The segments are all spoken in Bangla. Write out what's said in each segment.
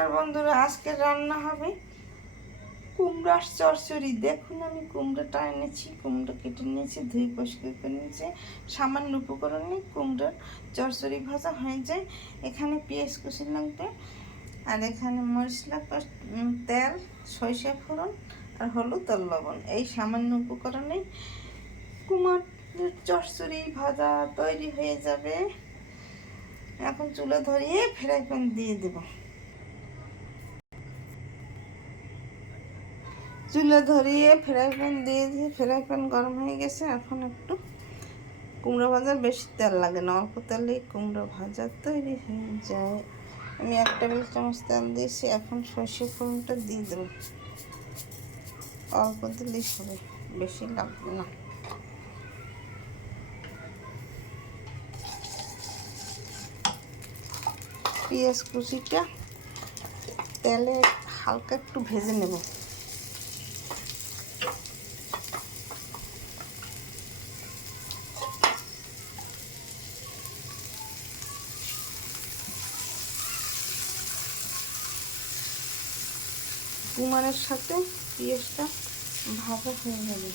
নমস্কার বন্ধুরা, আজকে রান্না হবে কুমড়ার চচ্চড়ি। দেখুন আমি কুমড়োটা এনেছি, কুমড়ো কেটে নিয়েছি, ধুই পরিষ্কার করে নিয়েছি। সামান্য উপকরণে কুমড়োর চচ্চড়ি ভাজা হয়ে যায়। এখানে পেঁয়াজ কুচি লাগবে, আর এখানে মশলা, তেল, সরিষা ফোড়ন আর হলুদ আর লবণ। এই সামান্য উপকরণে কুমড়োর চচ্চড়ি ভাজা তৈরি হয়ে যাবে। এখন চুলা ধরিয়ে ফ্রাই প্যান দিয়ে দেব। চুলা ধরিয়ে ফ্রাই প্যান দিয়ে ফ্রাই প্যান গরম হয়ে গেছে। এখন একটু কুমড়ো ভাজা, বেশি তেল লাগে না, অল্প তেলেই কুমড়ো ভাজা তৈরি হয়ে যায়। আমি 1 টেবিল চামচ তেল দিয়েছি। এখন সর্ষে ফোড়নটা দিয়ে দেবো। অল্প দিলেই হবে, বেশি লাগবে না। পেঁয়াজ কুচিটা তেলে হালকা একটু ভেজে নেব। কুমড়োর সাথে পেঁয়াজটা ভাজা হয়ে যাবে।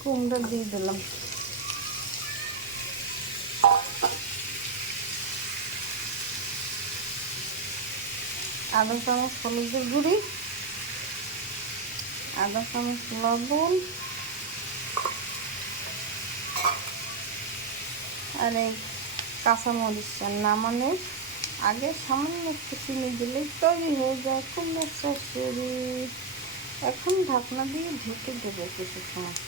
কুমড়ো দিয়ে দিলাম। আধা চামচ হলুদের গুঁড়ি, আধা চামচ লবণ, আর এই কাঁচামরিচ নামানোর আগে সামান্য একটু চিনি দিলেই তৈরি হয়ে যায় কুমড়োর চচ্চড়ি। এখন ঢাকনা দিয়ে ঢেকে দেবে কিছু সময়।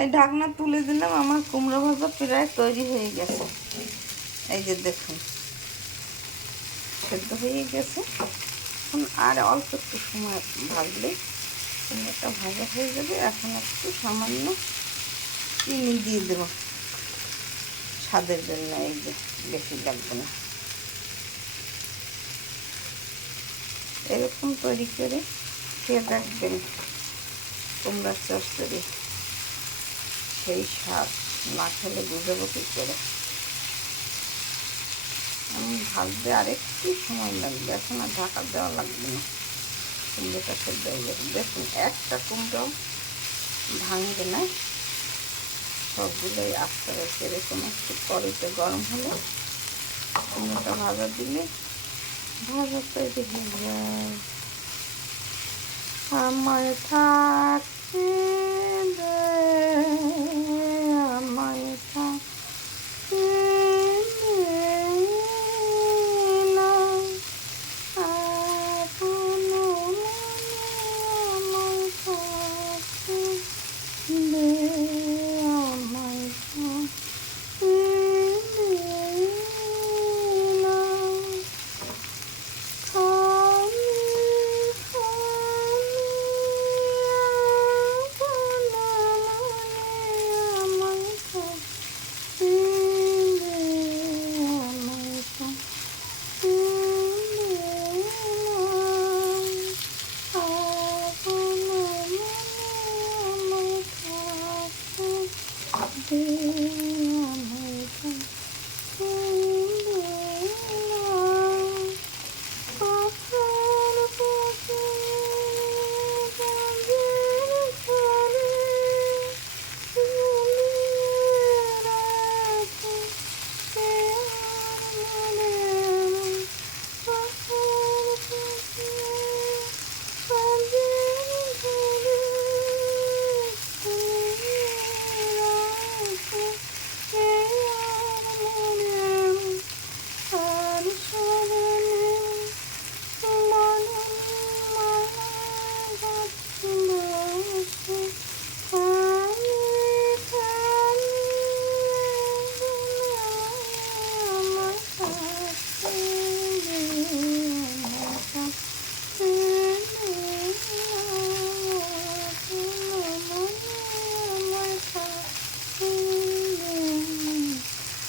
এই ঢাকনা তুলে দিলাম, আমার কুমড়ো ভাজা প্রায় তৈরি হয়ে গেছে। এই যে দেখুন, সেদ্ধ হয়ে গেছে। এখন আর অল্প একটু সময় ভাজলে কুমড়োটা ভাজা হয়ে যাবে। এখন একটু সামান্য চিনি দিয়ে দেব স্বাদের জন্য, এই যে বেশি লাগবে না। এরকম তৈরি করে খেয়ে দেখবেন কুমড়োর চচ্চড়ি, সেই স্বাদ না খেলে বুঝাবো কী করে। আমি ভাজতে আর একটু সময় লাগবে, এখন আর ঢাকা দেওয়া লাগবে না, কুমড়োটা সেদ্ধ হয়ে যাবে। দেখুন একটা কুমড়ো ভাঙবে না, সবগুলোই আস্তে রয়েছে। এরকম একটু কড়াইতে গরম হলে কুমড়োটা ভাজা দিলে ভাজা তৈরি হয়ে যায়। আমায় থাকতে দে, আমায় থাকতে দে না, এখনো মনে আমায় থাকতে দে, আমায় থাকতে দে না।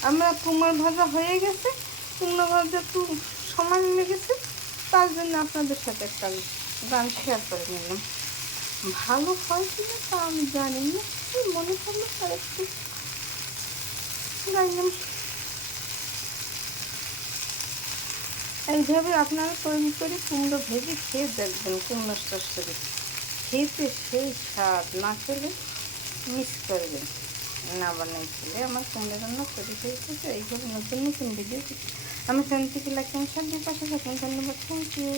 আমরা কুমড়ো ভাজা হয়ে গেছে, কুমড়ো ভাজা একটু সময় লেগেছে, তার জন্য আপনাদের সাথে একটা গান শেয়ার করে নিলাম। ভালো হয় কিনা তা আমি জানি না, মনে করলো তার একটু গাইলাম। এইভাবে আপনারা তৈরি করে কুমড়ো ভেজে খেয়ে দেখবেন, কুমড়োর চচ্চড়ি খেতে সেই স্বাদ, না খেলে মিস করবেন। না বানাই খেলে আমার কুমড়ো রান্না তৈরি হয়ে গেছে। এইভাবে নতুন নতুন ভিডিও আমি শান্তি লাইক সাথে পাশে থাকুন। ধন্যবাদ, থ্যাংক ইউ।